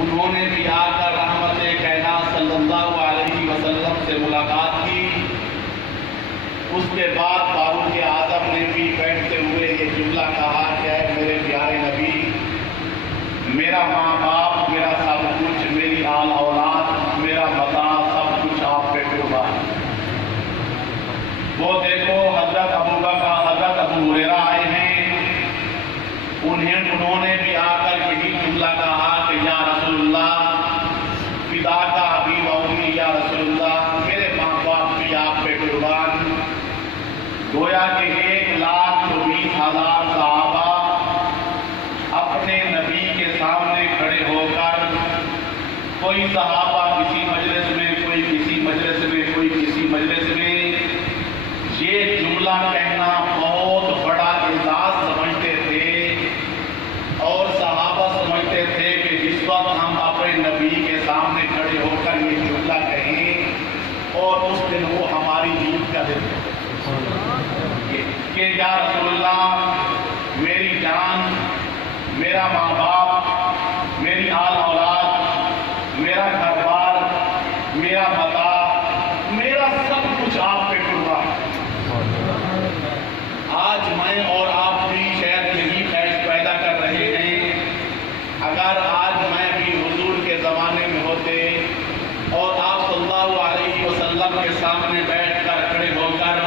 انہوں نے بھی آ کر رحمت کائنات صلی اللہ علیہ وسلم سے ملاقات کی۔ اس کے بعد فاروق اعظم نے بھی بیٹھتے ہوئے یہ جملہ کہا کہ اے میرے پیارے نبی، میرا ماں باپ، میرا سب کچھ، میری آل اولاد، میرا متاع، سب کچھ آپ پہ قربان۔ وہ دیکھو حضرت ابو ہریرہ آئے ہیں، انہوں نے بھی آ کر یہی جملہ کہا کہ یا رسول اللہ، فداک ابی و امی، یا رسول اللہ، میرے ماں باپ بھی آپ پہ قربان۔ گویا کہ 1,20,000 صحابہ اپنے نبی کے سامنے کھڑے ہو کر، کوئی صحابہ کسی مجلس میں، کوئی کسی مجلس میں، کوئی کسی مجلس میں، یہ جملہ کہنا بہت بڑا اعزاز سمجھتے تھے، اور صحابہ سمجھتے تھے کہ جس وقت ہم اپنے نبی کے سامنے کھڑے ہو کر یہ جملہ کہیں، اور اس دن وہ ہماری عید کا دن ہے کہ یا رسول اللہ، میری جان، میرا ماں باپ، میری آل اولاد، میرا گھر بار، میرا متاع، میرا سب کچھ آپ پہ قربان۔ آج میں اور آپ بھی شاید یہی خواہش پیدا کر رہے ہیں، اگر آج میں بھی حضور کے زمانے میں ہوتے اور آپ صلی اللہ علیہ وسلم کے سامنے بیٹھ کر کھڑے ہو کر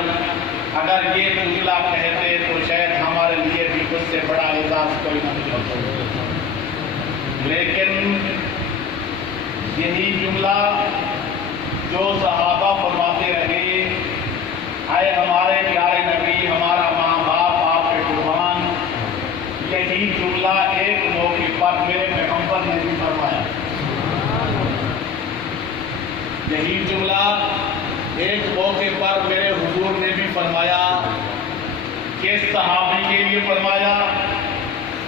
اگر یہ جملہ کہتے تو شاید ہمارے لیے بھی اس سے بڑا اعزاز کوئی نہیں ہوتا۔ لیکن یہی جملہ جو صحابہ فرماتے رہے، اے ہمارے پیارے نبی، ہمارا ماں باپ آپ پہ قربان، یہی جملہ ایک موقع پر میرے پیغمبر نے بھی فرمایا۔ یہی جملہ ایک موقع پر میرے حضور نے بھی فرمایا۔ کس صحابی کے لیے فرمایا،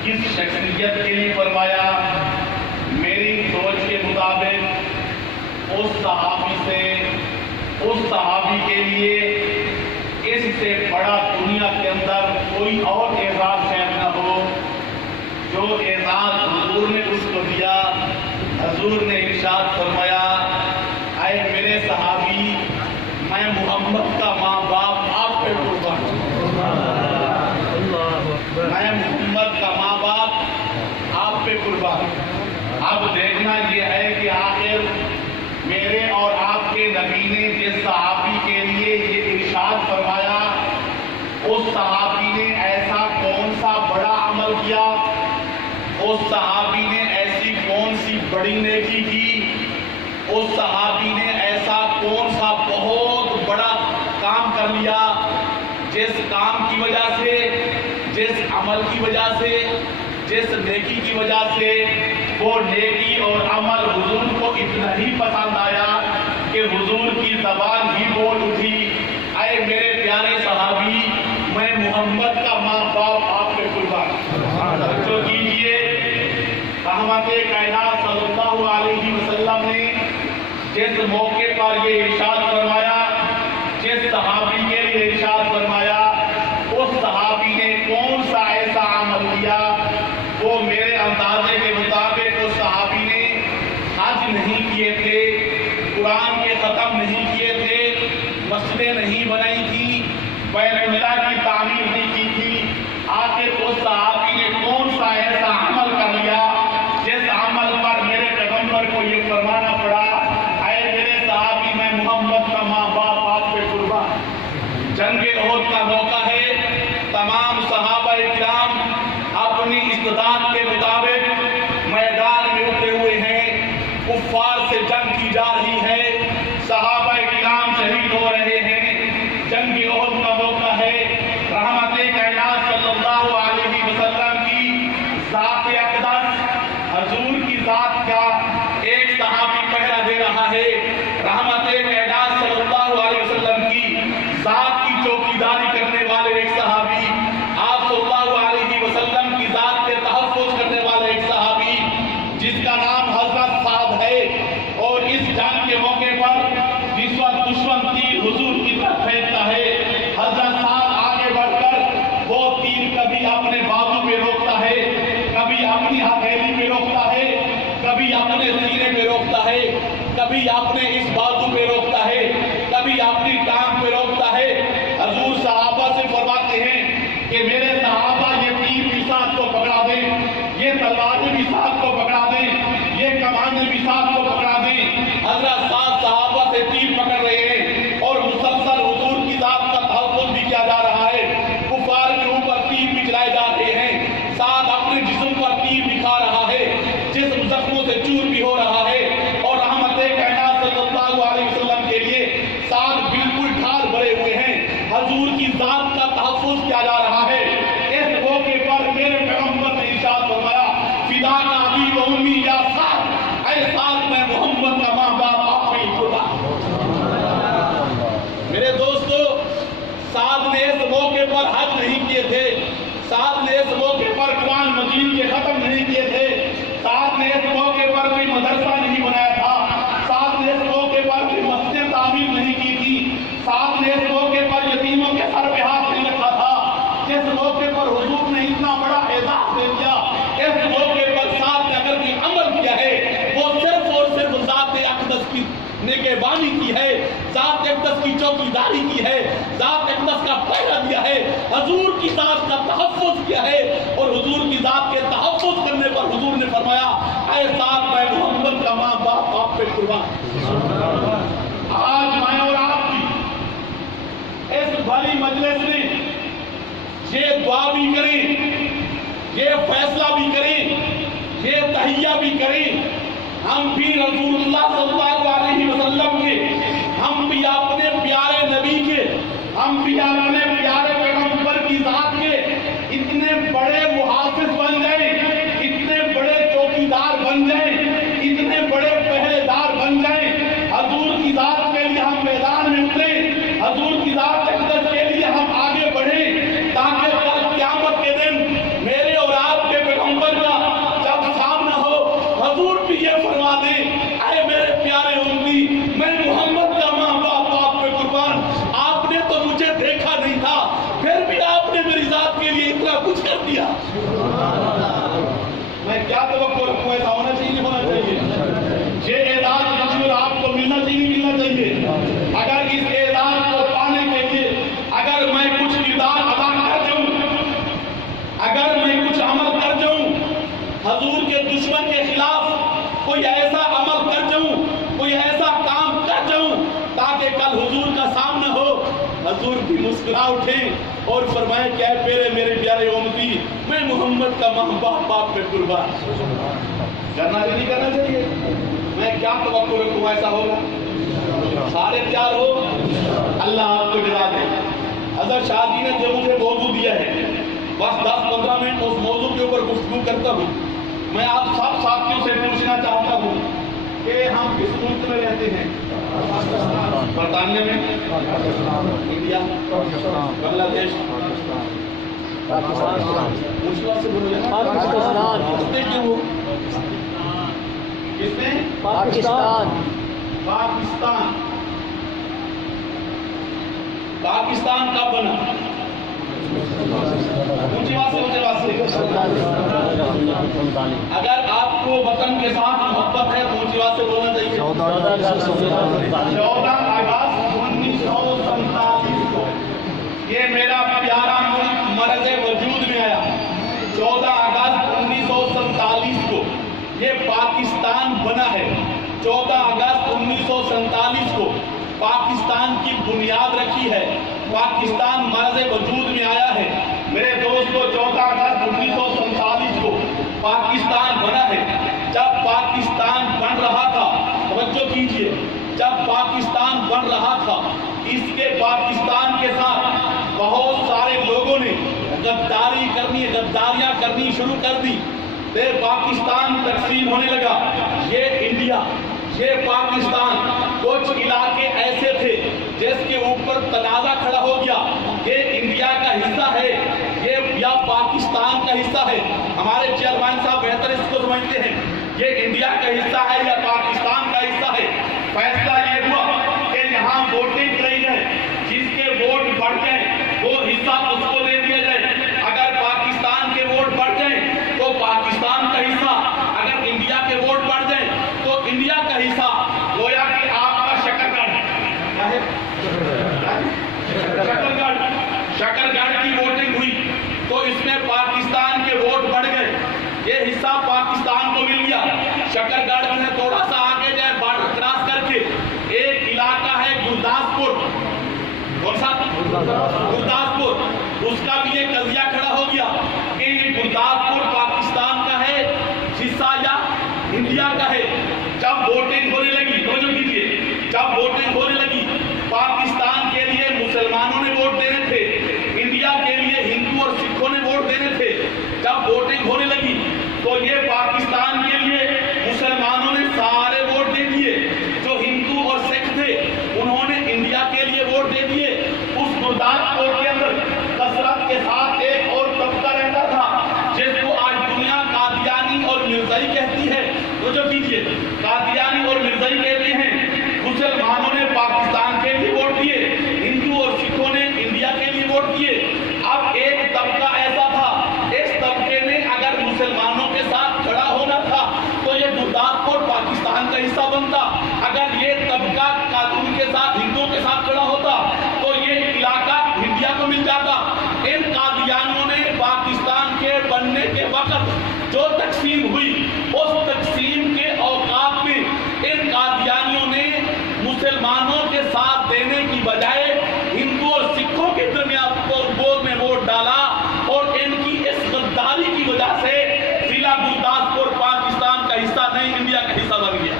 کس شخصیت کے لیے فرمایا؟ میری سوچ کے مطابق اس صحابی کے لیے اس سے بڑا دنیا کے اندر کوئی اور اعزاز شاید نہ ہو جو اعزاز حضور نے اس کو دیا۔ حضور نے ارشاد فرمایا، اے میرے صحابی، میں محمد کا ماں باپ آپ پہ قربان ہوں، میں محمد کا ماں باپ آپ پہ قربان ہوں۔ اب دیکھنا یہ ہے کہ آخر میرے اور آپ کے نبی نے جس صحابی کے لیے یہ ارشاد فرمایا، اس صحابی نے ایسا کون سا بڑا عمل کیا، اس صحابی نے ایسی کون سی بڑی نیکی کی، اس صحابی نے ایسا کون سا بہت بڑا کام کر لیا جس کام کی وجہ سے، جس عمل کی وجہ سے، جس نیکی کی وجہ سے وہ نیکی اور عمل حضور کو اتنا ہی پسند آیا کہ حضور کی زبان ہی بول اٹھی، اے میرے پیارے صحابی، میں محمد کا ماں باپ آپ پہ قربان۔ تو کیجئے، رحمت کائنات صلی اللہ علیہ وسلم نے جس موقع پر یہ ارشاد فرمایا، جس صحابی کے لیے ارشاد فرمایا، اس صحابی نے کون سا ایسا عمل کیا؟ وہ میرے اندازے کے مطابق اس صحابی نے حج نہیں کیے تھے، قرآن کے ختم نہیں کیے تھے، مسجدیں نہیں بنائی تھی، بیت اللہ کی تعمیر نہیں کی تھی، آخر اس صحابی نے کون سا ایسا عمل کر لیا جس عمل پر میرے پیغمبر کو یہ فرمانا پڑا، اے میرے صحابی، میں محمد کا ماں باپ آپ پہ قربان۔ جنگ احد کا موقع ہے، تمام صحابہ کرام اپنی استطاعت کے مطابق میدان میں اترے ہوئے ہیں، کفار سے جنگ کی جا رہی ہے، صحابہ کرام شہید ہو رہے ہیں، جنگ احد کا موقع ہے، رحمت کائنات صلی اللہ علیہ وسلم کی ذات اقدس، حضور کی ذات کا ایک صحابی پہرا دے رہا ہے، رحمت کائنات صلی اللہ علیہ وسلم کی ذات کی چوکیداری کرنے والے ایک صحابی، آپ صلی اللہ علیہ وسلم کی ذات کے تحفظ کرنے والے ایک صحابی جس کا نام حضرت سعد ہے، اور اس جنگ کے موقع پر جس وقت دشمن تیر حضور کی طرف پھینکتا ہے، حضرت سعد آگے بڑھ کر وہ تیر کبھی اپنے بازو پہ روکتا ہے، کبھی اپنی ہتھیلی پہ روکتا ہے، کبھی اپنے کبھی اپنے اس بازو پہ روکتا ہے، کبھی اپنی ٹانگ پہ روکتا ہے۔ حضور صحابہ سے فرماتے ہیں کہ میرے صحابہ یہ تیر بھی ساتھ کو پکڑا دیں، یہ تلواریں بھی ساتھ کو پکڑا دیں، یہ کمانیں بھی ساتھ کو پکڑا دیں۔ حضرت سات صحابہ سے تیر پکڑ رہے ہیں اور مسلسل حضور کی ذات کا تحفظ بھی کیا جا رہا ہے۔ کفار کے اوپر تیر بھی چلائے جا رہے ہیں، ساتھ اپنے جسم پر تیر بھی کھا رہا ہے، جسم زخموں سے چور بھی ہو رہا ہے، اور رحمت کائنات صلی اللہ علیہ وسلم کے لیے ساتھ بالکل ڈھال بھرے ہوئے ہیں۔ حضور کی ذات کا تحفظ کیا جا رہا ہے۔ اس موقع پر میرے پیغمبر نے ارشاد فرمایا، فدا کا ابی و امی یا سعد، اے سعد میں محمد کا ماں باپ آپ پہ ہی قربان۔ میرے دوستو، سعد نے اس موقع پر حج نہیں کیے تھے، سعد نے اس موقع پر قرآن مجید کے ختم نہیں کیے تھے، سعد نے اس موقع پر کوئی مدرسہ نہیں بنایا تھا، سعد نے اس موقع پر کوئی مسجد تعمیر نہیں کی تھی، سعد نے اس موقع پر یتیموں کے سر پہ ہاتھ نہیں رکھا تھا۔ جس موقع پر حضور نے اتنا بڑا اعزاز دے دیا، اس موقع پر سعد نے اگر کوئی عمل کیا ہے وہ صرف اور صرف ذات اقدس کی نگہبانی کی ہے، ذات اقدس کی چوکیداری کی ہے، ذات اقدس کا پہرہ دیا ہے، حضور کی ذات کا تحفظ کیا ہے، اور حضور کی ذات کے تحفظ کرنے پر حضور نے فرمایا، اے ذات میں محمد کا ماں باپ آپ پہ قربان۔ آج میں اور آپ کی اس بھری مجلس میں یہ دعا بھی کریں، یہ فیصلہ بھی کریں، یہ تحیہ بھی کریں، ہم بھی رسول اللہ صلی اللہ علیہ وسلم کے، ہم بھی اپنے پیارے نبی کے، ہم بھی اپنے پیارے پیغمبر کی ذات کے اتنے بڑے محافظ بن جائیں، اتنے بڑے چوکیدار بن جائیں، اتنے بڑے پہرے دار بن جائیں، حضور کی ذات کے لیے ہم میدان میں اتریں، حضور کی ذات اقدس کے لیے ہم آگے بڑھیں، تاکہ کل قیامت کے دن میرے اور آپ کے پیغمبر کا جب سامنا ہو، حضور بھی یہ فرما دیں، اے میرے پیارے امتی، میں محمد کا ماں باپ آپ پہ قربان، آپ نے تو مجھے دیکھا نہیں تھا، پھر بھی آپ نے میری ذات کے لیے اتنا کچھ کر دیا۔ میں کیا توقع رکھوں، ایسا ہونا چاہیے نہیں ہونا چاہیے؟ یہ اعزاز مجھے اور آپ کو ملنا چاہیے نہیں ملنا چاہیے؟ اگر اس اعزاز کو پانے کے لیے اگر میں کچھ کردار ادا کر جاؤں، اگر میں کچھ عمل کر جاؤں، حضور کے دشمن کے خلاف کوئی ایسا عمل کر جاؤں، کوئی ایسا کام کر جاؤں تاکہ کل حضور کا سامنا ہو، حضور بھی مسکرا اٹھیں اور فرمائیں کہ اے میرے پیارے امتی، میں محمد کا ماں باپ آپ پہ قربان۔ کرنا چاہیے نہیں کرنا چاہیے؟ میں کیا توقع رکھوں ایسا ہوگا؟ سارے تیار ہو؟ اللہ آپ کو جزا دے۔ حضرت شاہ جی نے جو مجھے موضوع دیا ہے، بس 10-15 منٹ اس موضوع کے اوپر گفتگو کرتا ہوں۔ میں آپ سب ساتھیوں سے پوچھنا چاہتا ہوں کہ ہم کس ملک میں رہتے ہیں؟ برطانیہ میں، انڈیا، بنگلہ دیش، اونچی بات سے بولو، پاکستان۔ کس نے کیوں ہو؟ کس نے؟ پاکستان۔ پاکستان پاکستان کب بنا؟ اونچی بات سے اگر آپ کو وطن کے ساتھ محبت ہے تو اونچی بات سے بولنا چاہیے۔ 14 اگست 1947 کو یہ میرا پیارا ملک مرز وجود میں آیا۔ 14 اگست 1947 کو یہ پاکستان بنا ہے۔ 14 اگست 1947 کو پاکستان کی بنیاد رکھی ہے، پاکستان مرز وجود میں آیا ہے۔ میرے دوستو، 14 اگست 1947 کو پاکستان بنا ہے۔ جب پاکستان بن رہا تھا، توجہ کیجئے، جب پاکستان بن رہا تھا، اس کے پاکستان کے ساتھ بہت سارے لوگوں نے غداریاں کرنی شروع کر دی۔ پھر پاکستان تقسیم ہونے لگا، یہ انڈیا، یہ پاکستان۔ کچھ علاقے ایسے تھے جس کے اوپر تنازع کھڑا ہو گیا، یہ انڈیا کا حصہ ہے یہ یا پاکستان کا حصہ ہے۔ ہمارے چیئرمین صاحب بہتر اس کو سمجھتے ہیں، یہ انڈیا کا حصہ ہے یا پاکستان کا حصہ ہے۔ فیصلہ یہ ہوا کہ یہاں ووٹنگ کرائی جائے، جس کے ووٹ بڑھ جائیں وہ حصہ اس کو دے دیا جائے۔ اگر پاکستان کے ووٹ بڑھ جائیں تو پاکستان کا حصہ، اگر انڈیا کے ووٹ بڑھ جائیں تو انڈیا کا حصہ۔ گویا حصہ پاکستان کو مل گیا. شکر گڑھ میں تھوڑا سا آگے جائے بارڈر کراس کر کے ایک علاقہ ہے گرداسپور. کون سا؟ گرداسپور. اس کا بھی ایک قضیہ کھڑا ہو گیا کہ یہ گرداسپور پاکستان کا ہے حصہ یا انڈیا کا ہے. جب ووٹنگ ہونے لگی، توجہ کیجیے، جب ووٹنگ ہونے لگی پاکستان کے لیے مسلمانوں نے ووٹ دینے تھے، انڈیا کے لیے ہندو اور سکھوں نے ووٹ دینے تھے. جب ووٹنگ ہونے لگی تو یہ پاکستان کے لیے مسلمانوں نے سارے ووٹ دے دیے، جو ہندو اور سکھ تھے انہوں نے انڈیا کے لیے ووٹ دے دیے. اس گرداسپور کے اندر کثرت کے ساتھ ایک اور طبقہ رہتا تھا جس کو آج دنیا قادیانی اور مرزائی کہتی ہے. تو جو کیجیے، قادیانی اور مرزائی کہتے ہیں. مسلمانوں نے پاکستان کے لیے ووٹ دیے، ہندو اور سکھوں نے انڈیا کے لیے ووٹ دیے. اب ایک طبقہ ایسا تھا، اس طبقے نے اگر مسلمانوں کے ساتھ کھڑا ہونا تھا تو یہ گرداسپور پاکستان کا حصہ بنتا. اگر یہ طبقہ قانون کے ساتھ ہندوؤں کے ساتھ کھڑا ہوتا تو یہ علاقہ انڈیا کو مل جاتا. ان قادیانیوں نے پاکستان کے بننے کے وقت جو تقسیم ہوئی، اس تقسیم کے اوقات میں ان قادیانیوں نے مسلمانوں کے ساتھ دینے کی بجائے ہندو اور سکھوں کے درمیان میں ووٹ ڈالا، اور ان کی اس غداری کی وجہ سے ضلع گرداسپور پاکستان کا حصہ نہیں انڈیا کا حصہ بن گیا.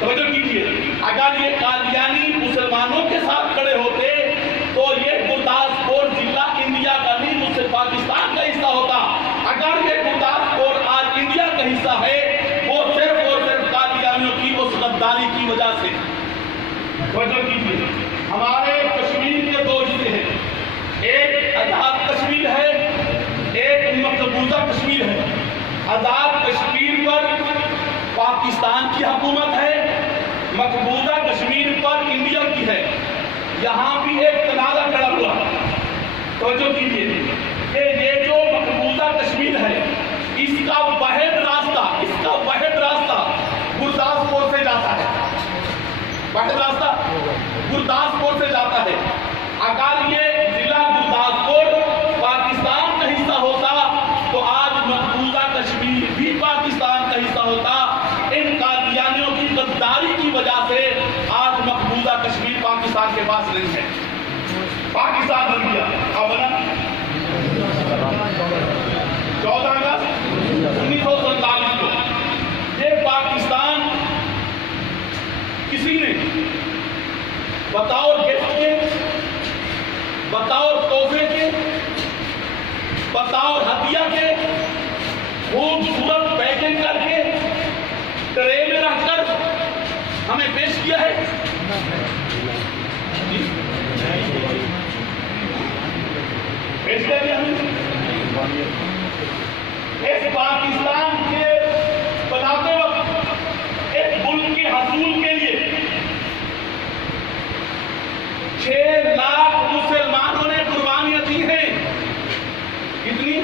توجہ کیجیے، اگر یہ قادیانی مسلمانوں کے ساتھ کھڑے ہوتے تو یہ گرداسپور ضلع انڈیا کا نہیں مسلم پاکستان کا حصہ ہوتا. اگر یہ گرداسپور آج انڈیا کا حصہ ہے وہ صرف اور صرف قادیانیوں کی اس غداری کی وجہ سے. توجہ کیجیے، ہمارے کشمیر کے دو حصے ہیں، ایک آزاد کشمیر ہے، ایک مقبوضہ کشمیر ہے. آزاد کشمیر پر پاکستان کی حکومت ہے، مقبوضہ کشمیر پر انڈیا کی ہے. یہاں بھی ایک تنازع کھڑا ہوا. توجہ کیجیے کہ یہ جو مقبوضہ کشمیر ہے اس کا واحد راستہ گرداسپور سے جاتا ہے. واحد راستہ گرداسپور سے جاتا ہے. اگر یہ ضلع گرداسپور پاکستان کا حصہ ہوتا تو آج مقبوضہ کشمیر بھی پاکستان کا حصہ ہوتا. ان قادیانیوں کی غداری کی وجہ سے آج مقبوضہ کشمیر پاکستان کے پاس نہیں ہے. پاکستان بن گیا. اب بنا 14 اگست 1947 کو یہ پاکستان کسی نے بطور گفٹ کے، بطور تحفے کے، بطور ہدیہ کے خوبصورت پیکنگ کر کے ٹرے میں رکھ کر ہمیں پیش کیا ہے. پیش کیا گیا ہمیں. اس پاکستان کے بناتے وقت ایک ملک کے حصول کے لیے 6 لاکھ مسلمانوں نے قربانیاں دی ہیں. کتنی؟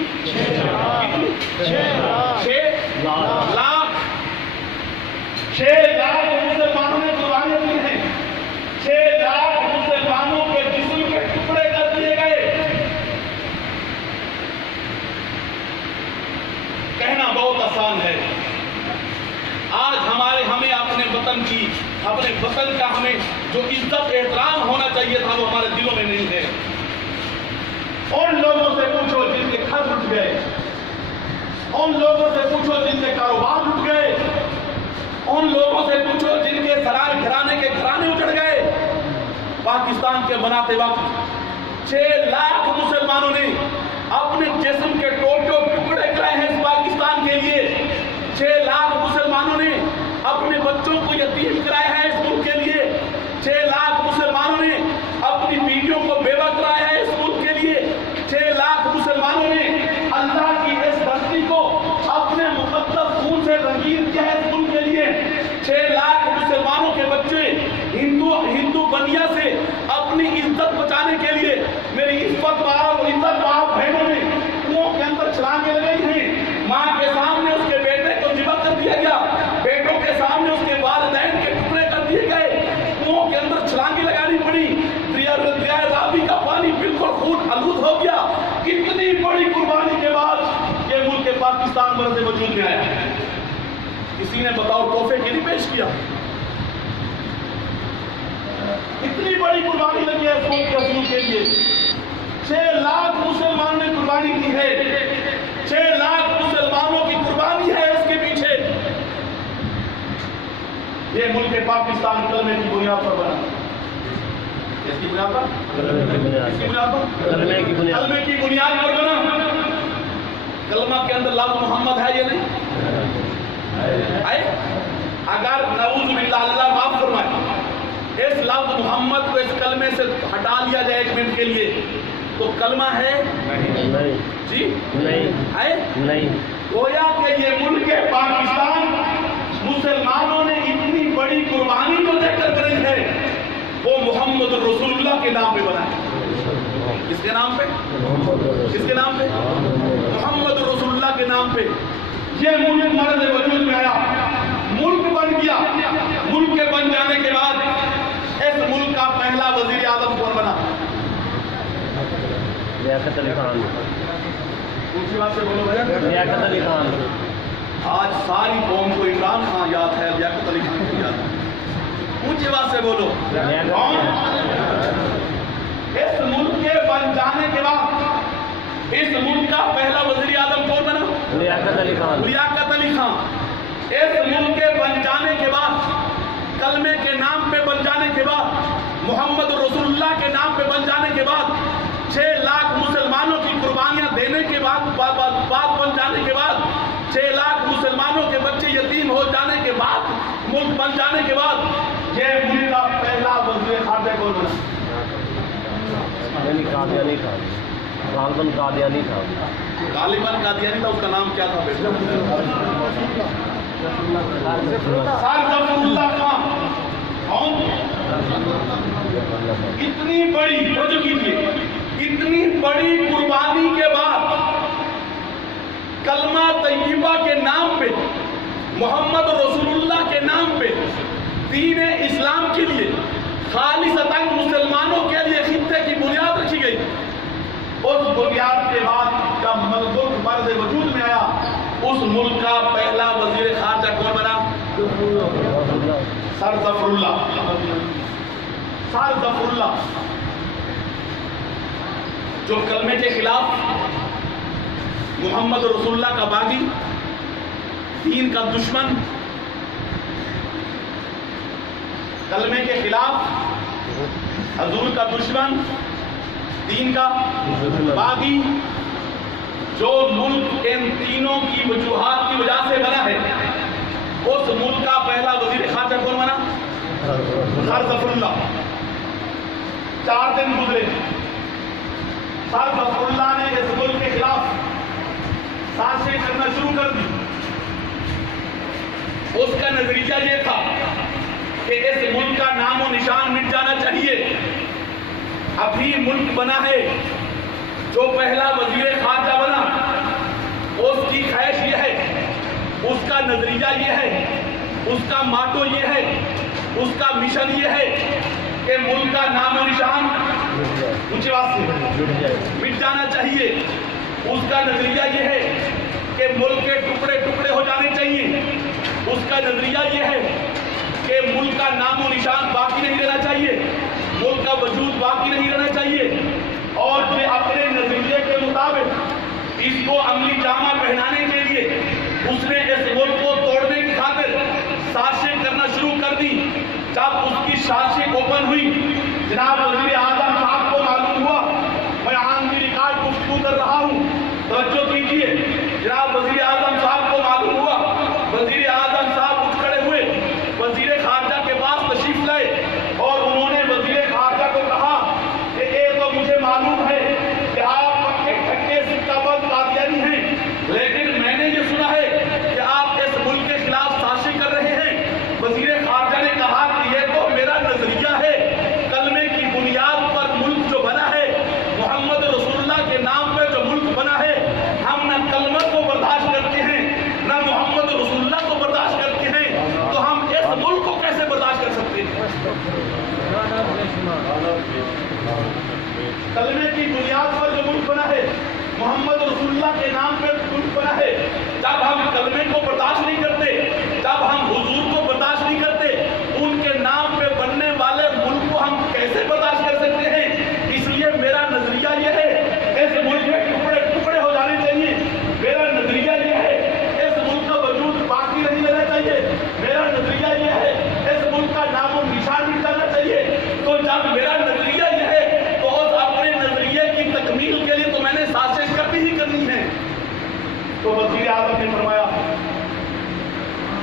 6 لاکھ. 6 لاکھ مسلمانوں نے قربانیاں دی ہیں. 6 لاکھ مسلمانوں کے جسم کے ٹکڑے کر دیے گئے. کہنا بہت آسان ہے. آج ہمیں اپنے وطن کا ہمیں جو عزت احترام ہونا چاہیے تھا وہ ہمارے دلوں میں نہیں ہے. ان لوگوں سے پوچھو جن کے گھر اٹھ گئے، ان لوگوں سے پوچھو جن کے کاروبار اٹھ گئے، ان لوگوں سے پوچھو جن کے گھرانے کے گھرانے اجڑ گئے. پاکستان کے بناتے وقت 6 لاکھ مسلمانوں نے اپنے جسم کے ٹکڑے کرائے ہیں اس پاکستان کے لیے. 6 لاکھ مسلمانوں نے اپنے بچوں کو یتیم کرایا ہے اس ملک کے لیے. 6 لاکھ مسلمانوں نے اپنی بیٹیوں کو بیوہ کرایا ہے اس ملک کے لیے. 6 لاکھ مسلمانوں نے اللہ کی اس دھرتی کو اپنے مقدس خون سے رنگین کیا ہے اس ملک کے لیے. 6 لاکھ مسلمانوں کے بچے ہندو بنیا سے اپنی عزت بچانے کے لیے میری عزت بہنوں نے کنوؤں کے اندر چھلانگیں لگائی ہیں. ماں کے سامنے اس کے بیٹے کو ذبح کر دیا گیا، بیٹوں کے سامنے اس کے والدین کے ٹکڑے کر دیے گئے. کنوؤں کے اندر چھلانگیں لگانی پڑی. دریا راوی کا پانی بالکل خون آلود ہو گیا. کتنی بڑی قربانی کے بعد یہ ملک پاکستان مرد وجود میں آیا. کسی نے بطور تحفے کے لیے پیش کیا. اتنی بڑی قربانی لگی ہے اس ملک کے اصول کے لیے. 6 لاکھ مسلمانوں نے قربانی کی ہے. 6 لاکھ مسلمانوں کی قربانی ہے اس کے پیچھے. یہ ملک پاکستان کلمے کی بنیاد پر بنا. اس کی بنیاد پر کلمے کی بنیاد پر بنا. کلمہ کے اندر لفظ محمد ہے یہ نہیں ہے. اگر نعوذ باللہ اللہ معاف فرمائے اس لفظ محمد کو اس کلمے سے ہٹا لیا جائے 1 منٹ کے لیے تو کلمہ ہے جی نہیں. گویا کہ یہ ملک پاکستان مسلمانوں نے اتنی بڑی قربانی جو دے کر کری ہے وہ محمد رسول اللہ کے نام پہ بنا ہے. کس کے نام پہ؟ کس کے نام پہ؟ محمد رسول اللہ کے نام پہ. یہ ملک مرد وجود میں آیا, ملک بن گیا. ملک کے بن جانے کے بعد اس ملک کا پہلا وزیر اعظم کون بنا؟ لیاقت علی خان. اونچی بات سے بولو. لیاقت علی خان. آج ساری قوم کو عمران خان یاد ہے, لیاقت علی خان کو یاد ہے. اونچی بات سے بولو. اس ملک کے بن جانے کے بعد اس ملک کا پہلا وزیر اعظم کون بنا؟ لیاقت علی خان. لیاقت علی خان. اس ملک کے بن جانے کے بعد, کلمے کے نام پہ بن جانے کے بعد, محمد رسول اللہ کے نام پہ بن جانے کے بعد, 6 لاکھ مسلمانوں کی قربانیاں دینے کے بعد بن جانے کے بعد, 6 لاکھ مسلمانوں کے بچے یتیم ہو جانے کے بعد, ملک بن جانے کے بعد یہ ملک کا پہلا وزیر خارجہ کون بنا؟ قادیانی تھا. غالباً قادیانی تھا. غالباً قادیانی تھا. اس کا نام کیا تھا بیٹا؟ سر ظفر اللہ خان. اتنی بڑی توجہ کیجیے, اتنی بڑی قربانی کے بعد کلمہ طیبہ کے نام پہ, محمد رسول اللہ کے نام پہ, دین اسلام کے لیے خالصتاً مسلمانوں کے لیے خطے کی بنیاد رکھی گئی. اس بنیاد کے بعد جب ملک مرد وجود میں آیا, اس ملک کا پہلا وزیر خارجہ کون بنا؟ سر ظفر اللہ. سر ظفر اللہ جو کلمے کے خلاف, محمد رسول اللہ کا باغی, دین کا دشمن, کلمے کے خلاف, حضور کا دشمن, دین کا باغی, جو ملک ان تینوں کی وجوہات کی وجہ سے بنا ہے, اس ملک کا پہلا وزیر خارجہ کون بنا؟ سر ظفر اللہ. 4 دن گزرے, سر ظفر اللہ نے اس ملک کے خلاف سازشیں کرنا شروع کر دی. اس کا نظریہ یہ تھا کہ اس ملک کا نام و نشان مٹ جانا چاہیے. ابھی ملک بنا ہے, جو پہلا وزیر خارجہ بنا اس کی خواہش یہ ہے, اس کا نظریہ یہ ہے, اس کا ماٹو یہ ہے, اس کا مشن یہ ہے کہ ملک کا نام و نشان اونچی بات سے مٹ جانا چاہیے. اس کا نظریہ یہ ہے کہ ملک کے ٹکڑے ٹکڑے ہو جانے چاہیے. اس کا نظریہ یہ ہے کہ ملک کا نام و نشان باقی نہیں رہنا چاہیے, ملک کا وجود باقی نہیں رہنا چاہیے. اور یہ اپنے نظریے کے مطابق اس کو عملی جامہ پہنانے کے لیے اس نے اس ملک کو توڑنے کی خاطر سازشیں کرنا شروع کر دی. جب اس کی سازشیں اوپن ہوئی, جناب وزیر اعظم صاحب کو معلوم ہوا, میں آن دی ریکارڈ گفتگو کر رہا ہوں, توجہ کیجیے, جناب وزیر اعظم صاحب کو معلوم ہوا, وزیر اعظم صاحب اٹھ کھڑے ہوئے, وزیر خارجہ کے پاس تشریف لائے اور انہوں نے وزیر خارجہ کو کہا کہ ایک تو مجھے معلوم ہے کہ آپ پکے ٹھکے سکہ بند قادیانی ہیں, لیکن میں نے یہ سنا ہے کہ آپ اس ملک کے خلاف سازشیں کر رہے ہیں. وزیر خارجہ نے کہا کہ یہ تو میرا نظریہ ہے, کلمے کی بنیاد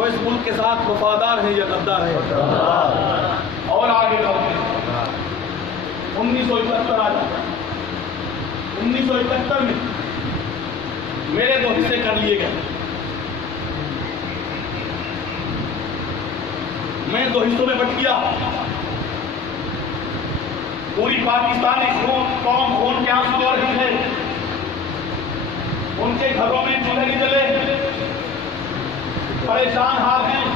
وہ اس ملک کے ساتھ وفادار ہیں یا غدار ہیں؟ اور آگے بڑھتے ہیں 1971 آ جاتا ہے 1971 میں میرے 2 حصے کر لیے گئے. میں 2 حصوں میں بٹ گیا. پوری پاکستانی قوم خون کے آنسو رو رہی ہے. ان کے گھروں میں چولہے نہیں جلے, پریشان حال ہیں,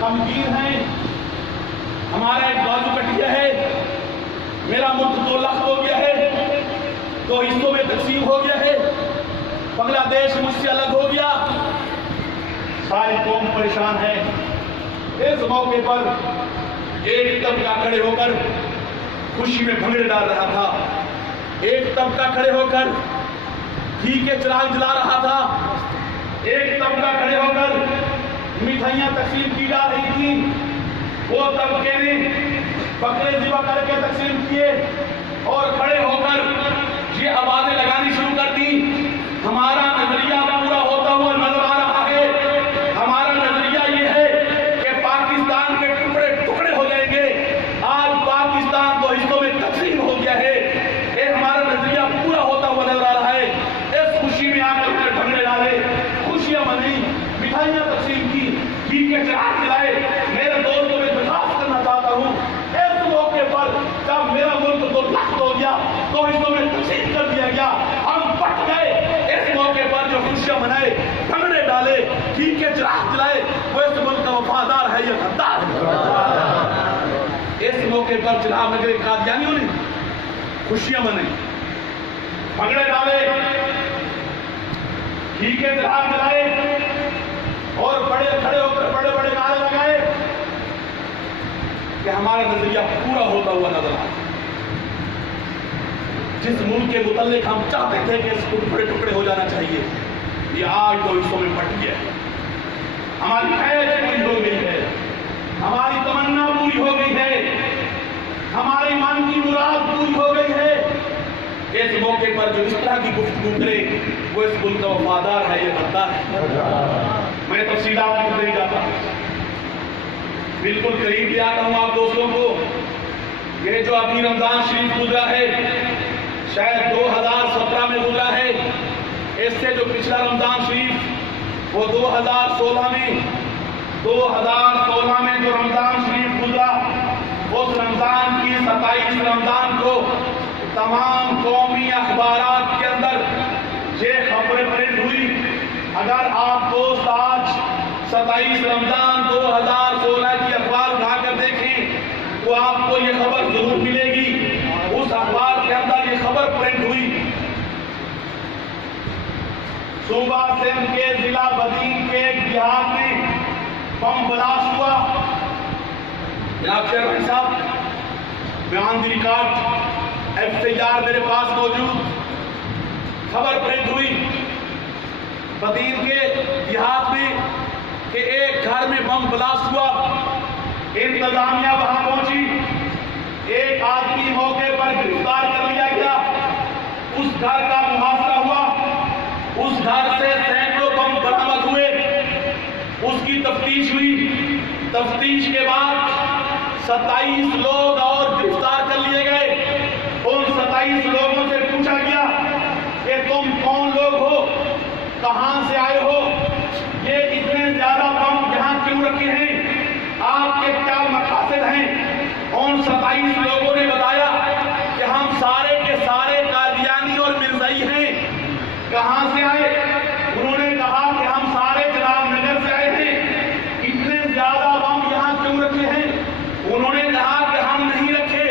غمگین ہیں. ہمارا ایک بازو کٹ گیا ہے, میرا ملک 2 لاکھ ہو گیا ہے, 2 حصوں میں تقسیم ہو گیا ہے, بنگلہ دیش مجھ سے الگ ہو گیا. ساری قوم پریشان ہے. اس موقع پر ایک طبقہ کھڑے ہو کر خوشی میں بھنگڑے ڈال رہا تھا, ایک طبقہ کھڑے ہو کر گھی کے چراغ جلا رہا تھا, ایک طبقہ کھڑے ہو کر مٹھائیاں تقسیم کی جا رہی تھی. وہ طبقے نے بکرے ذبح کر کے تقسیم کیے اور کھڑے ہو کر یہ آوازیں لگانی شروع کر دی. ہمارا نظریہ پورا ہوتا ہوا نظر آ رہا ہے. ہمارا نظریہ یہ ہے کہ پاکستان کے ٹکڑے ٹکڑے ہو جائیں گے. آج پاکستان 2 حصوں میں تقسیم ہو گیا ہے. یہ ہمارا نظریہ پورا ہوتا ہوا نظر آ رہا ہے. اس خوشی میں آ کر بھنگڑے ڈالے, خوشیاں منائی, مٹھائیاں تقسیم کی, گھی کے چراغ جلائے. میرے دوستوں میں درخواست کرنا چاہتا ہوں, اس موقع پر جب میرا ملک 2 لاکھ ہو گیا, 2 حصوں میں تقسیم کر دیا گیا, ہم پٹ گئے. اس موقع پر جو خوشیاں منائے, بھنگڑے ڈالے, گھی کے چراغ جلائے, وہ اس ملک کا وفادار ہے یا غدار ہے؟ اس موقع پر جناب نگر قادیانیوں نے خوشیاں منائی, بھنگڑے ڈالے, گھی کے چراغ جلائے اور بڑے کھڑے ہو کر بڑے بڑے نعرے لگائے کہ ہمارا نظریہ پورا ہوتا ہوا نظر آتا. جس ملک کے متعلق ہم چاہتے تھے کہ اس کو ٹکڑے ٹکڑے ہو جانا چاہیے, یہ آج 2 حصوں میں بٹ گیا ہے. ہماری خواہش پوری ہو گئی ہے, ہماری تمنا پوری ہو گئی ہے, ہماری من کی مراد پوری ہو گئی ہے. اس موقع پر جو اس طرح کی گفتگو کرے وہ اس ملک کا وفادار ہے یا غدار ہے؟ میں تفصیلات نہیں جاتا, بالکل قریب لے آتا ہوں آپ دوستوں کو. یہ جو ابھی رمضان شریف گزرا ہے, شاید 2017 میں گزرا ہے. اس سے جو پچھلا رمضان شریف وہ 2016 میں جو رمضان شریف گزرا, اس رمضان کی 27 رمضان کو تمام قومی اخبارات کے اندر یہ خبریں پرنٹ ہوئی. اگر آپ دوست آج 27 رمضان 2016 کی اخبار اٹھا کر دیکھیں تو آپ کو یہ خبر ضرور ملے گی. اس اخبار کے اندر یہ خبر پرنٹ ہوئی, صوبہ سندھ کے ضلع بدین کے ایک دیہات میں بم بلاسٹ ہوا. جناب چیئرمین صاحب, بیان دی ریکارڈ FIR میرے پاس موجود. خبر پرنٹ ہوئی بدین کے دیہات میں کہ ایک گھر میں بم بلاسٹ ہوا. انتظامیہ وہاں پہنچی, ایک آدمی موقع پر گرفتار کر لیا گیا. اس گھر کا محاصرہ ہوا, اس گھر سے سینکڑوں بم برآمد ہوئے. اس کی تفتیش ہوئی, تفتیش کے بعد 27 لوگ اور گرفتار کر لیے گئے. ان 27 لوگوں سے پوچھا گیا کہ تم کون لوگ ہو, کہاں سے آئے ہو, یہ اتنے زیادہ بم یہاں کیوں رکھے ہیں, آپ کے کیا مقاصد ہیں؟ ان 27 لوگوں نے بتایا کہ ہم سارے کے سارے قادیانی اور مرزائی ہیں. کہاں سے آئے؟ انہوں نے کہا کہ ہم سارے جناب نگر سے آئے ہیں. اتنے زیادہ بم یہاں کیوں رکھے ہیں؟ انہوں نے کہا کہ ہم نہیں رکھے,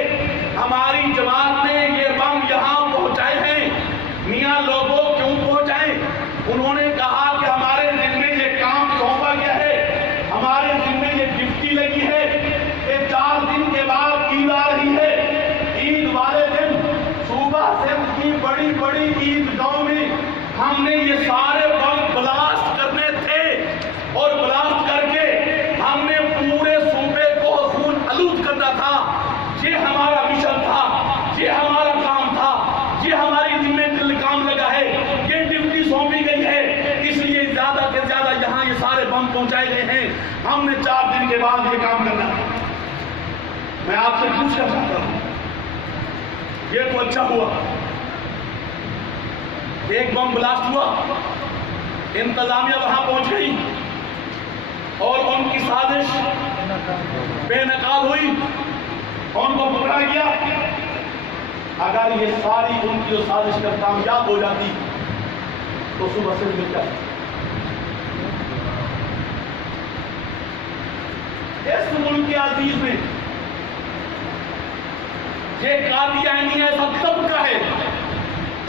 ہماری جماعت نے یہ بم یہاں پہنچائے ہیں. میاں لوگوں کیوں پہنچائے؟ انہوں نے کہا کہ ہمارے ذمے یہ کام سونپا گیا ہے, ہمارے ذمے یہ ڈیوٹی لگی ہے کہ 4 دن کے بعد عید آ رہی ہے. عید والے دن صوبہ سندھ کی بڑی بڑی عیدگاہوں میں ہم نے یہ سارے بم بلاسٹ کرنے تھے, اور بلاسٹ کر کے ہم نے پورے صوبے کو خون آلود کرنا میں آپ سے پوچھنا چاہتا ہوں، یہ تو اچھا ہوا، ایک بم بلاسٹ ہوا، انتظامیہ وہاں پہنچ گئی اور ان کی سازش بے نقاب ہوئی، ان کو پکڑا گیا۔ اگر یہ ساری ان کی جو سازش کر کامیاب ہو جاتی تو صبح سے مل جاتی۔ اس ملک عزیز میں یہ قادیانی ایسا طبقہ ہے،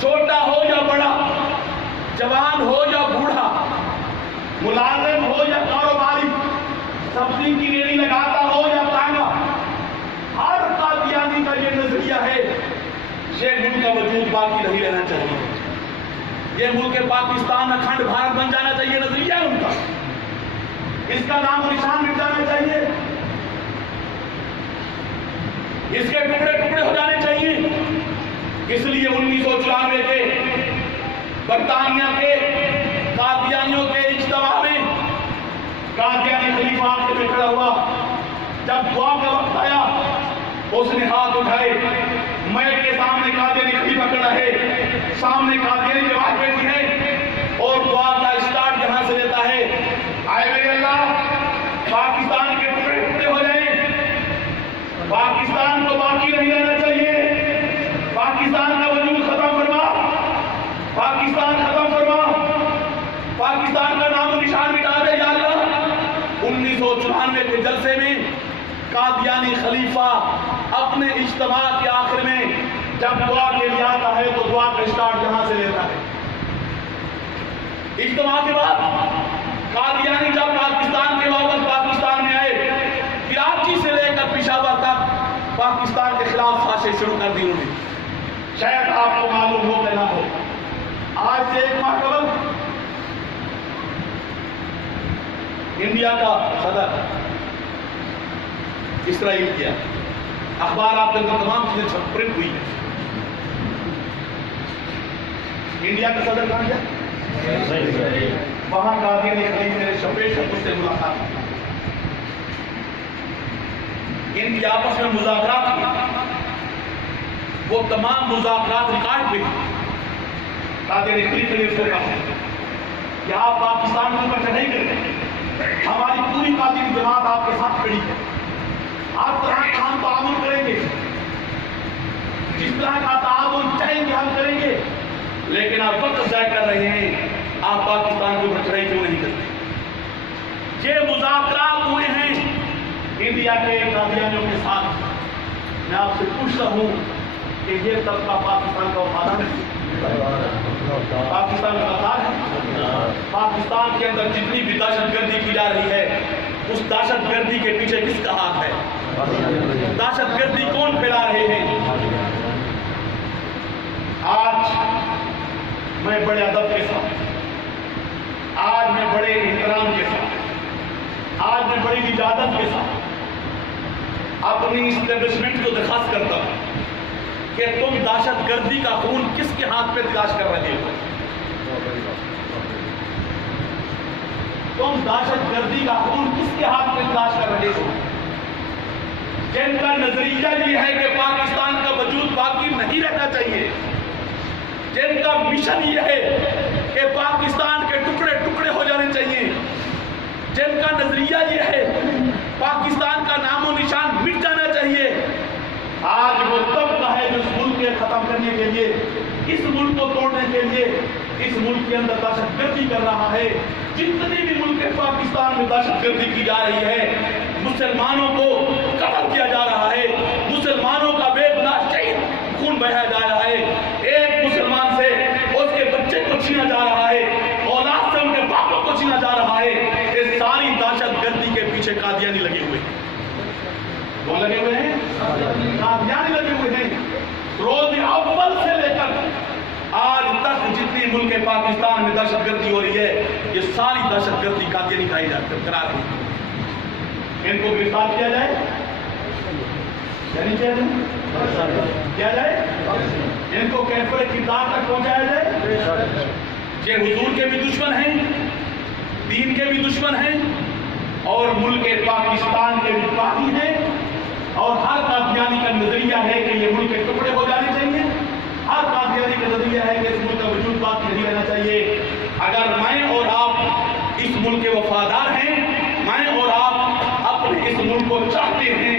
چھوٹا ہو یا بڑا، جوان ہو یا بوڑھا، ملازم ہو یا کاروباری، سبزی کی ریڑھی لگاتا ہو یا تانگا، ہر قادیانی کا یہ نظریہ ہے یہ ملک کا وجود باقی نہیں رہنا چاہیے، یہ ملک پاکستان اکھنڈ بھارت بن جانا چاہیے، نظریہ ہے ان کا، اس کا نام و نشان مٹ جانا چاہیے، اس کے ٹکڑے ٹکڑے ہو جانے چاہیے۔ اس لیے 1994 کے برطانیہ کے قادیانیوں کے اجتماع میں قادیانی خلیفہ آخر میں کھڑا ہوا، جب دعا کا وقت آیا اس نے ہاتھ اٹھائے، میک کے سامنے قادیانی خلیفہ کھڑا ہے، سامنے قادیانی جماعت بیٹھی ہے اور دعا کا اسٹارٹ یہاں سے لیتا ہے، آئے میرے اللہ پاکستان کے ٹکڑے ٹکڑے ہو جائیں، پاکستان کو باقی نہیں رہنا چاہیے، پاکستان کا وجود ختم فرما، پاکستان ختم فرما، پاکستان کا نام و نشان مٹا دے یا اللہ۔ 1994 کے جلسے میں قادیانی خلیفہ اپنے اجتماع کے آخر میں جب دعا کے لیے آتا ہے تو دعا کا اسٹارٹ یہاں سے لیتا ہے۔ اجتماع کے بعد قادیانی جب پاکستان کے واپس پاکستان میں آئے، کراچی سے لے کر پشاور تک پاکستان کے خلاف سازشیں شروع کر دی انہوں نے۔ شاید آپ کو معلوم ہو کہ نہ ہو، آج سے ایک ماہ قبل انڈیا کا صدر اسرائیل کیا، اخبار آپ کے اندر تمام چیزیں پرنٹ ہوئی ہیں۔ انڈیا کا صدر کہاں گیا؟ وہاں قادیانی خلیفہ نے شپیش اس سے ملاقات کی، ان کی آپس میں مذاکرات کی، وہ تمام مذاکرات ریکارڈ پہ قادیانی خلیفہ نے اس کو کہا کہ آپ پاکستان کے اوپر چڑھائی کریں، ہماری پوری قادیانی جماعت آپ کے ساتھ کھڑی ہے، آپ طرح کا ہم تعاون کریں گے، جس طرح کا تعاون چاہیں گے ہم کریں گے، لیکن آپ وقت ضائع کر رہے ہیں، آپ پاکستان کے اوپر چڑھائی کیوں نہیں کرتے؟ یہ مذاکرات ہوئے ہیں انڈیا کے قادیانیوں کے ساتھ۔ میں آپ سے پوچھتا ہوں کہ یہ طبقہ پاکستان کا وفادار ہے، پاکستان کا وفادار ہے؟ پاکستان کے اندر جتنی بھی دہشت گردی کی جا رہی ہے اس دہشت گردی کے پیچھے کس کا ہاتھ ہے؟ دہشت گردی کون پھیلا رہے ہیں؟ آج میں بڑے ادب کے ساتھ، آج میں بڑے احترام کے ساتھ، آج میں بڑی اجازت کے ساتھ اپنی اسٹیبلشمنٹ کو درخواست کرتا ہوں کہ تم دہشت گردی کا خون کس کے ہاتھ پہ تلاش کر رہے ہو؟ تم دہشت گردی کا خون کس کے ہاتھ پہ تلاش کر رہے ہو؟ جن کا نظریہ یہ ہے کہ پاکستان کا وجود باقی نہیں رہنا چاہیے، جن کا مشن یہ ہے کہ پاکستان کے ٹکڑے ٹکڑے ہو جانے چاہیے، جن کا نظریہ یہ ہے پاکستان کا نام و نشان مٹ جانا چاہیے، آج وہ طبقہ ہے جو اس ملک کے ختم کرنے کے لیے، اس ملک کو توڑنے کے لیے اس ملک کے اندر دہشت گردی کر رہا ہے۔ جتنی بھی ملک پاکستان میں دہشت گردی کی جا رہی ہے، مسلمانوں کو قتل کیا جا رہا ہے، مسلمانوں کا بے گناہ شہید خون بہایا جا رہا ہے، ایک مسلمان سے اس کے بچے کو چھینا جا رہا ہے، اولاد سے ان کے باپوں کو چھینا جا رہا ہے۔ یہ ساری دہشت گردی کے پیچھے قادیانی لگے ہوئے ہیں۔ کون لگے ہوئے ہیں؟ قادیانی لگے ہوئے ہیں۔ روز اول سے لے کر آج تک جتنی ملک پاکستان میں دہشت گردی ہو رہی ہے، یہ ساری دہشت گردی قادیانی کرا رہی ہے۔ ان کو گرفتار کیا جائے یا نہیں کیا جائے؟ ان کو کیفر کردار تک پہنچایا جائے۔ یہ حضور کے بھی دشمن ہیں، دین کے بھی دشمن ہیں، اور ملک پاکستان کے بھی باغی ہیں، اور ہر ہے کہ یہ ملک کے ٹکڑے ہو جانے چاہیے. ہر قادیانی کا نظریہ ہے کہ اس ملک کا وجود باقی نہیں رہنا چاہیے. اگر میں اور آپ اس ملک کے وفادار ہیں, میں اور آپ اپنے اس ملک کو چاہتے ہیں,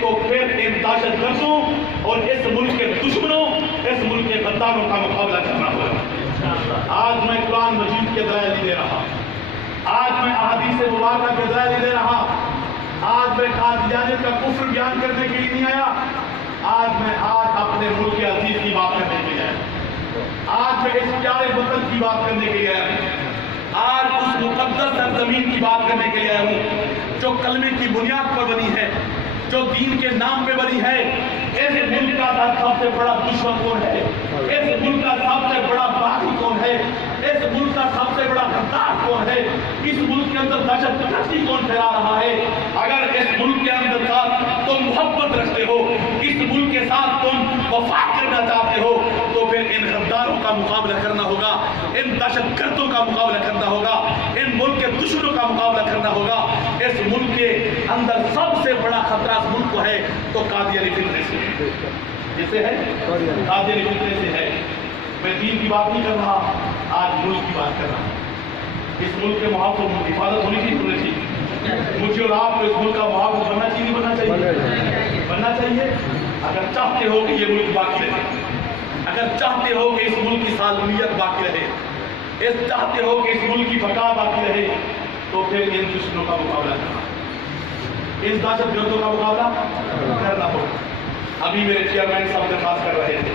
تو پھر ان دہشت گردوں اور اس ملک کے دشمنوں, اس ملک کے غداروں کا مقابلہ کرنا ہوگا. آج میں قرآن مجید کے دلائل نہیں دے رہا, آج میں احادیث مبارکہ کے دلائل نہیں دے رہا, آج میں قادیانیت کا کفر بیان کرنے کے لیے نہیں آیا, آج میں اپنے ملک کے عزیز کی بات کرنے کے لیے آیا, آج میں اس پیارے وطن کی بات کرنے کے لیے آیا ہوں, آج اس مقدس سرزمین کی بات کرنے کے لیے آیا ہوں جو کلمے کی بنیاد پر بنی ہے, جو دین کے نام پہ بنی ہے. اس ملک کا سب سے بڑا دشمن کون ہے؟ اس ملک کا سب سے بڑا باغی کون ہے؟ اس ملک کا سب سے بڑا غدار کون ہے؟ اس ملک کے اندر دہشت گردی کون پھیلا رہا ہے؟ اگر اس ملک کے اندر تم محبت رکھتے ہو, اس ملک کے ساتھ تم وفا کرنا چاہتے ہو, تو پھر ان غداروں کا مقابلہ کرنا ہوگا, ان دہشت گردوں کا مقابلہ کرنا ہوگا, ان ملک کے دشمنوں کا مقابلہ کرنا ہوگا. اس ملک کے اندر سب سے بڑا خطرہ اس ملک کو ہے تو قادیانی فتنے سے, جسے ہے قادیانی فتنے سے ہے. میں دین کی بات نہیں کر رہا, آج ملک کی بات کر رہا ہوں. اس ملک کے محافظ حفاظت ہونی چاہیے. مجھے اور آپ کو اس ملک کا محافظ بننا چاہیے, بننا چاہیے, بننا چاہیے. اگر چاہتے ہو کہ یہ ملک باقی رہے, اگر چاہتے ہو کہ اس ملک کی سالمیت باقی رہے, چاہتے ہو کہ اس ملک کی بقا باقی رہے, تو پھر ان دشمنوں کا مقابلہ کرنا, اس دہشت گردوں کا مقابلہ کرنا ہوگا. ابھی میرے چیئرمین صاحب درخواست کر رہے تھے,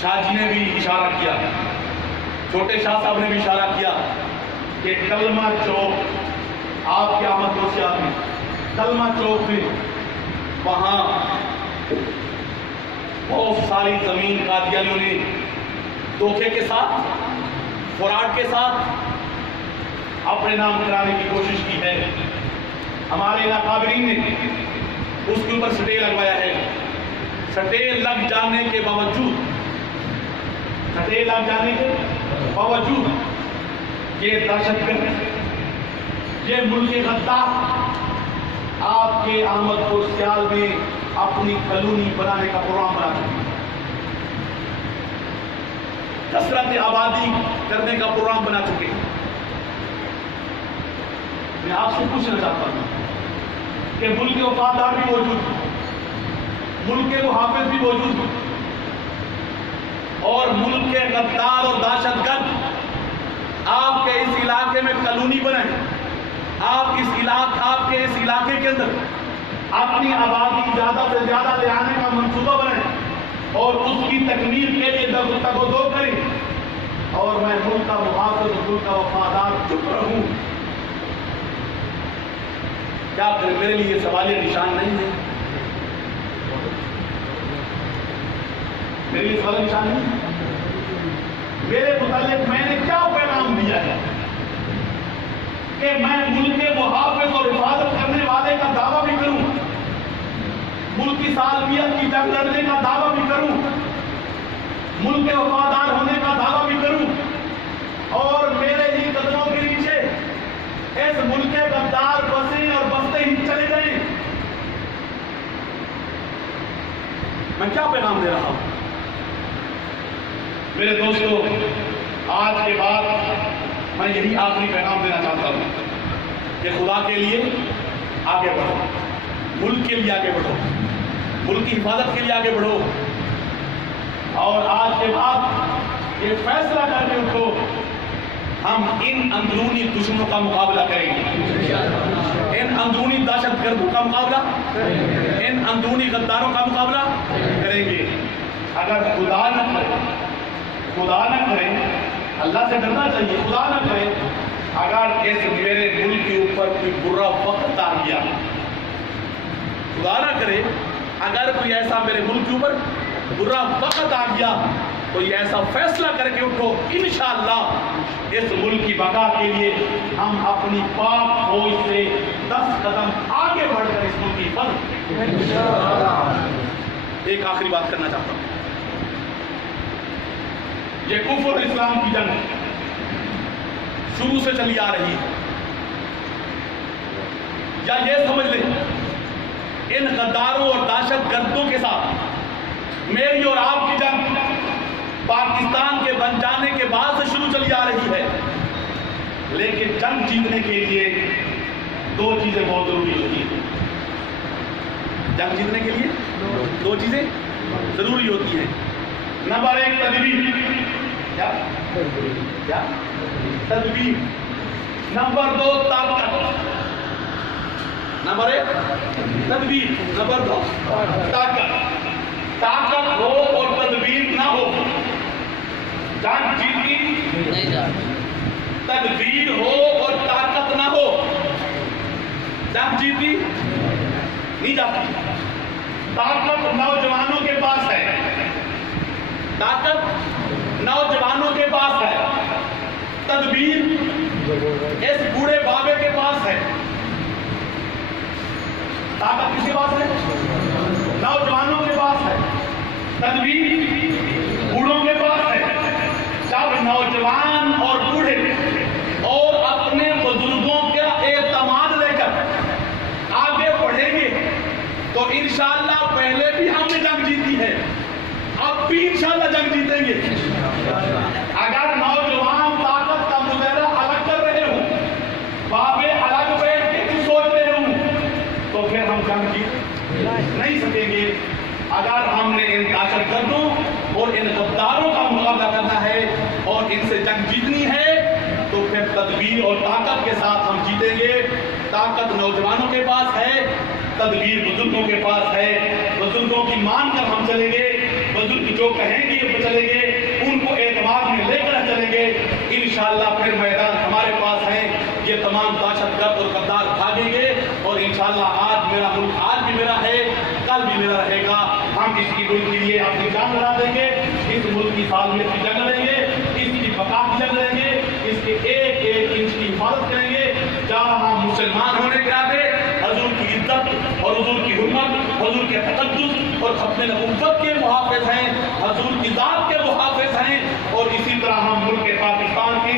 شاہ جی نے بھی اشارہ کیا, چھوٹے شاہ صاحب نے بھی اشارہ کیا کہ کلمہ چوک آپ کے آمد دوسیات میں, کلمہ چوک میں وہاں بہت ساری زمین قادیانیوں نے دھوکے کے ساتھ, فراڈ کے ساتھ اپنے نام کرانے کی کوشش کی ہے. ہمارے ناقابرین نے اس کے اوپر سٹے لگوایا ہے. سٹے لگ جانے کے باوجود, سٹے لگ جانے کے باوجود یہ دہشت گرد, یہ ملک غدار آپ کے آمد کو سیال میں اپنی کالونی بنانے کا پروگرام بنا چکے, کثرت آبادی کرنے کا پروگرام بنا چکے. میں آپ سے پوچھنا چاہتا ہوں کہ ملک کے وفادار بھی موجود ہیں, ملک کے محافظ بھی موجود ہیں, اور ملک کے غدار اور دہشت گرد آپ کے اس علاقے میں کالونی بنائیں, آپ کے اس علاقے کے اندر اپنی آبادی زیادہ سے زیادہ لے آنے کا منصوبہ بنائیں اور اس کی تکمیل کے لیے تگ و دو کریں, اور میں ملک کا محافظ, ملک کا وفادار چپ رہوں. کیا میرے لیے یہ سوالیہ نشان نہیں ہے؟ میرے لیے سوالیہ نشان نہیں ہے. میرے متعلق میں نے کیا پیغام دیا ہے کہ میں ملک کے محافظ اور حفاظت کرنے والے کا دعویٰ بھی کروں, ملک کی سالمیت کی جنگ لڑنے کا دعویٰ بھی کروں, ملک کے وفادار ہونے کا دعویٰ بھی کروں, اور میرے ہی قدموں کے نیچے اس ملک کے غدار بسیں اور بستے ہی چلے جائیں. میں کیا پیغام دے رہا ہوں؟ میرے دوستو, آج کے بعد میں یہی آخری پیغام دینا چاہتا ہوں کہ خدا کے لیے آگے بڑھو, ملک کے لیے آگے بڑھو, ملک کی حفاظت کے لیے آگے بڑھو, اور آج کے بعد یہ فیصلہ کر کے اٹھو ہم ان اندرونی دشمنوں کا مقابلہ کریں گے, ان اندرونی دہشت گردوں کا مقابلہ, ان اندرونی غداروں کا مقابلہ کریں گے. اگر خدا نہ کرے, اللہ سے ڈرنا چاہیے, خدا نہ کرے اگر اس میرے ملک کے اوپر کوئی برا وقت آ گیا, خدا نہ کرے اگر کوئی ایسا میرے ملک کے اوپر برا وقت آ گیا, تو یہ ایسا فیصلہ کر کے اٹھو انشاءاللہ اس ملک کی بقا کے لیے ہم اپنی پاک فوج سے 10 قدم آگے بڑھ کر اس ملک کی حفاظت کریں. ایک آخری بات کرنا چاہتا ہوں, یہ کفر اور اسلام کی جنگ شروع سے چلی آ رہی ہے, یا یہ سمجھ لیں ان غداروں اور دہشت دہشت گردوں کے ساتھ میری اور آپ کی جنگ پاکستان کے بن جانے کے بعد سے شروع چلی آ رہی ہے، لیکن جنگ جیتنے کے لیے دو چیزیں بہت ضروری ہوتی ہیں۔ جنگ جیتنے کے لیے دو چیزیں ضروری ہوتی ہیں۔ نمبر ایک تدبیر، کیا تدبیر۔ نمبر دو طاقت۔ نمبر ایک تدبیر، نمبر دو طاقت۔ طاقت ہو اور تدبیر نہ ہو جنگ جیتی نہیں جاتی۔ تدبیر ہو اور طاقت نہ ہو جنگ جیتی نہیں جاتی۔ طاقت نوجوانوں کے پاس ہے، طاقت نوجوانوں کے پاس ہے، تدبیر اس بوڑھے بابے کے پاس ہے۔ طاقت کس کے پاس ہے؟ نوجوانوں کے پاس ہے، تدبیر بوڑھوں کے پاس ہے۔ جب نوجوان اور بوڑھے اور اپنے بزرگوں کا اعتماد لے کر آگے بڑھیں گے تو انشاءاللہ پہلے بھی ہم نے جنگ جیتی ہے، اب بھی انشاءاللہ جنگ جیتیں گے۔ اگر نوجوان طاقت کا مظاہرہ الگ کر رہے ہوں، بابے الگ بیٹھ کے کچھ سوچ رہے ہوں، تو پھر ہم جنگ جیت نہیں سکیں گے۔ اگر ہم نے ان دہشت گردوں اور ان غداروں کا مقابلہ کرنا ہے اور ان سے جنگ جیتنی ہے تو پھر تدبیر اور طاقت کے ساتھ ہم جیتیں گے۔ طاقت نوجوانوں کے پاس ہے، تدبیر بزرگوں کے پاس ہے۔ بزرگوں کی مان کر ہم چلیں گے، بزرگ جو کہیں گے وہ چلیں گے، ان کو اعتماد میں لے کر چلیں گے، انشاءاللہ پھر میدان ہمارے پاس ہے۔ یہ تمام دہشت گرد اور غدار بھاگیں گے اور انشاءاللہ آج میرا ملک آج بھی میرا ہے، کل بھی میرا رہے گا۔ ہم اس کی ملک کے لیے اپنی جان لڑا دیں گے، اس ملک کی سالمیت کی جنگ لڑیں گے، اس کی بقا کی جنگ لڑیں گے، اس کے ایک ایک انچ کی حفاظت کریں گے۔ جہاں ہم مسلمان ہونے کے ناطے حضور کی عزت اور حضور کی حرمت، حضور کے تقدس اور ختم نبوت کے محافظ ہیں، حضور کی ذات کے محافظ ہیں، اور اسی طرح ہم ملک پاکستان کے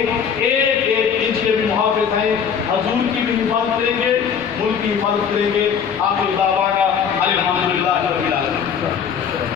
ایک ایک انچ کے بھی محافظ ہیں۔ حضور کی بھی حفاظت کریں گے، ملک کی حفاظت کریں گے۔ آخر دعوانا